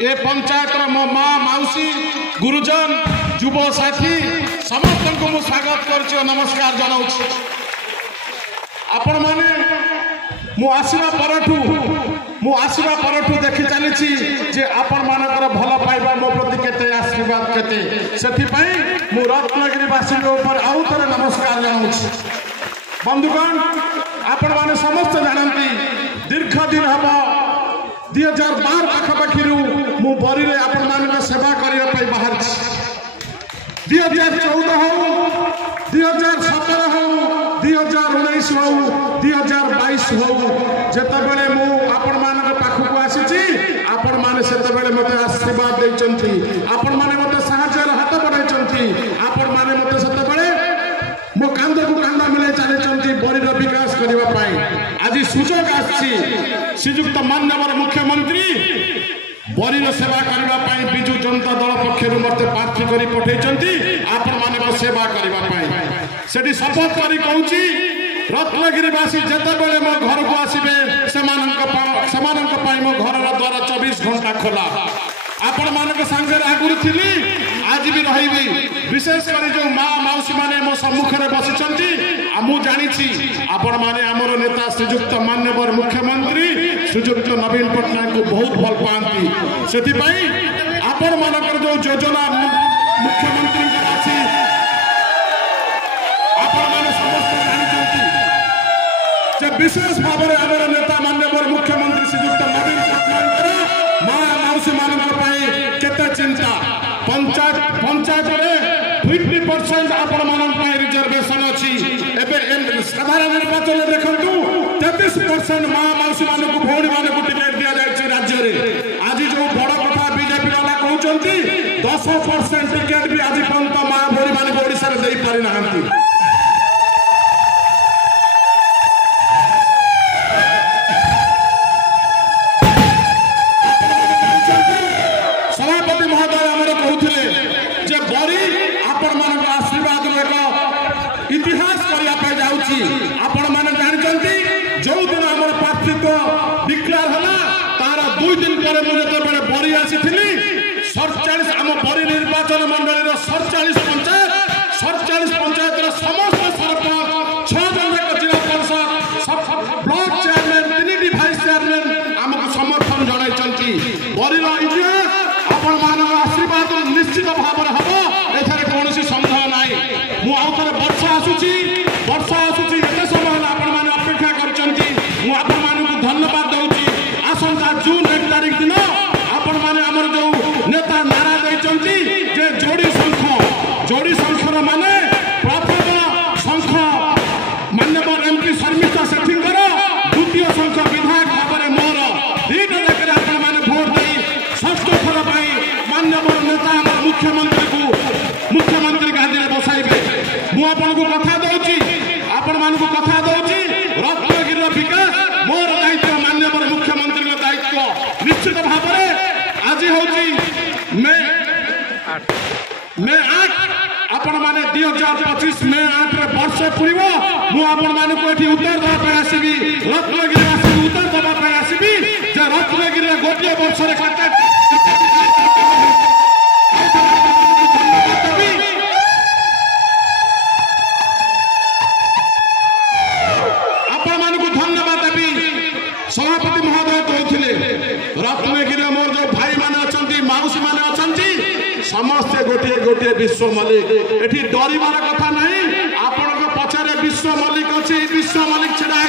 ए पंचायत मो माँ मौसी गुरुजन युव साथी समस्त को मु स्वागत कर नमस्कार जनाऊँ आपण मैंने मु आसवा परठू देखी चली जे आपण मानकर भल पाइबा मो प्रति केते आशीर्वाद केते सेथिपाई मु रत्नगिरीवासी ऊपर आउ थे नमस्कार जनाऊँ बंधुगण आपण माने समस्त जानती दीर्घ दिन हम 2012 पाखापाखि मु बरी आपण मान सेवा करने बाहर 2014 हो 2017 हो 2019 हो 2022 हो जितेबले मु आपण मान पाखक आसी आपण मैंने से मत आशीर्वाद देती आपण मैंने मत साहाय्य हाथ बढ़ाई आपण मैंने मत से मो कांध को कांध मिले चली बरीर विकास करने आज सुजोग आजुक्त माननीय मुख्यमंत्री बरीर सेवा करने विजु जनता दल पक्षर मत प्रार्थी कर पठे आपण मान सेवा करने से शपथ कर कहूँ रत्नगिरीवासी जितेबले मो घर को आसबे से मो घर द्वार 24 घंटा खोला आपण मान सांगे आगुरी थी आज भी रही विशेषकर जो माँ मौसी मैंने मो सम्मुख में बसी मुझे जानी आपण मैंने आमर नेता श्रीजुक्त माननीय मुख्यमंत्री श्रीजुक्त नवीन पट्टनायक को बहुत भल पाती से आपण मानकर जो योजना मुख्यमंत्री अच्छी आपण मैंने समस्त जानते विशेष भाव में आमर नेता माननीय मुख्यमंत्री श्रीजुक्त नवीन पट्टनायक माँ मौसी मान केते चिंता पंचायत में 50% आपण मान रिजर्वेशन अच्छी साधारण निर्वाचन देखु 33% माँ मौसी मान को भौणी मान को टिकेट दि जाए राज्य में आज जो बड़ कथा बीजेपी वाला कहते 10% टिकेट भी आज पर्यंत माँ भौणी मान को ओडिशा दे पारि ना आपण मैंने जानते जो दिन आम प्रार्थीत्व डिक्लेयर है तार 2 दिन पर मुझे बरी आसी 47 आम बरी निर्वाचन मंडल 47 पंचायत समस्त सरपंच 6 जन जिला परिषद ब्लॉक चेयरमैन 3 भाइस चेयरमैन आमको समर्थन जन बरीर इतिहास आपण मान आशीर्वाद निश्चित भाव में हम एथारे कौन संदेह ना मुझे वर्षा आसूची एत समय आपण मैंने अपेक्षा कर धन्यवाद दूसरी आसंता जून 1 तारिख दिन आपण मैंने आमर जो नेता नारा देते जे जोड़ी शंखर माने प्रथम शंख माननीय एमपी शर्मिष्ठा सेठींकर द्वितीय शंख विधायक भाव में मोर 2टा जगह आपण मैंने भोट दे 6ठ थर माननीय नेता मुख्यमंत्री गादी बसाइबे मुझे कथा दूसरी आपण मान को कथा दूसरी रत्नगिरी विकास मोर दायित्व माननीय मुख्यमंत्री दायित्व निश्चित भाव में आज हूँ मे 8 आपण मैंने 2025 मे 8 वर्ष पूर्व मुझे उत्तर देवाई आसबि रत्नगिरीवासी उत्तर देवाई आसबि रत्नगिरी गोटे वर्ष सभापति महोदय कहते रत्नगिरी मोर जो भाई मान अच्छा मौसी मान अच्छा समस्ते गोटे गोटे विश्व मल्लिक ये डरबार कथा नहीं आपण पछारे विश्व मल्लिक अच्छी विश्व मल्लिक छड़ा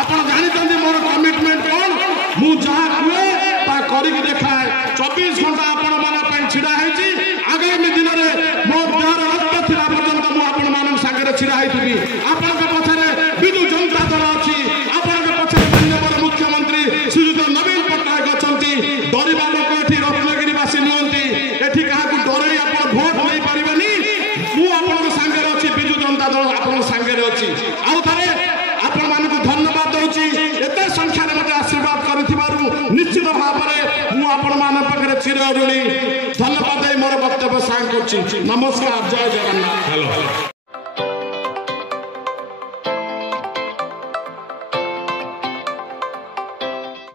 आप जानते मोर कमिटमेंट कौन मुझे कहे कर देखाए 24 घंटा आपण मान छिड़ा आगामी दिन में मो देहर रक्त थिला पर्यंत मुझे आपण मान सागर छिड़ा आपण पछारे विजु जनता दल अच्छी मुख्यमंत्री श्रीजुक्त नवीन पट्टनायक अच्छा डरवा लोक ये रत्नगिरीवासी नियंती एठी क्या डर आप भोट नहीं पारे मुझे सांगे अच्छी विजु जनता दल आप सांगे अच्छी आउ थे आपण मान धन्यवाद दूसरी एत संख्यार मत आशीर्वाद कर निश्चित भाव में मुझे चिर ऋणी धन्यवाद मोर वक्तव्य सांग कर नमस्कार जय जगन्नाथ।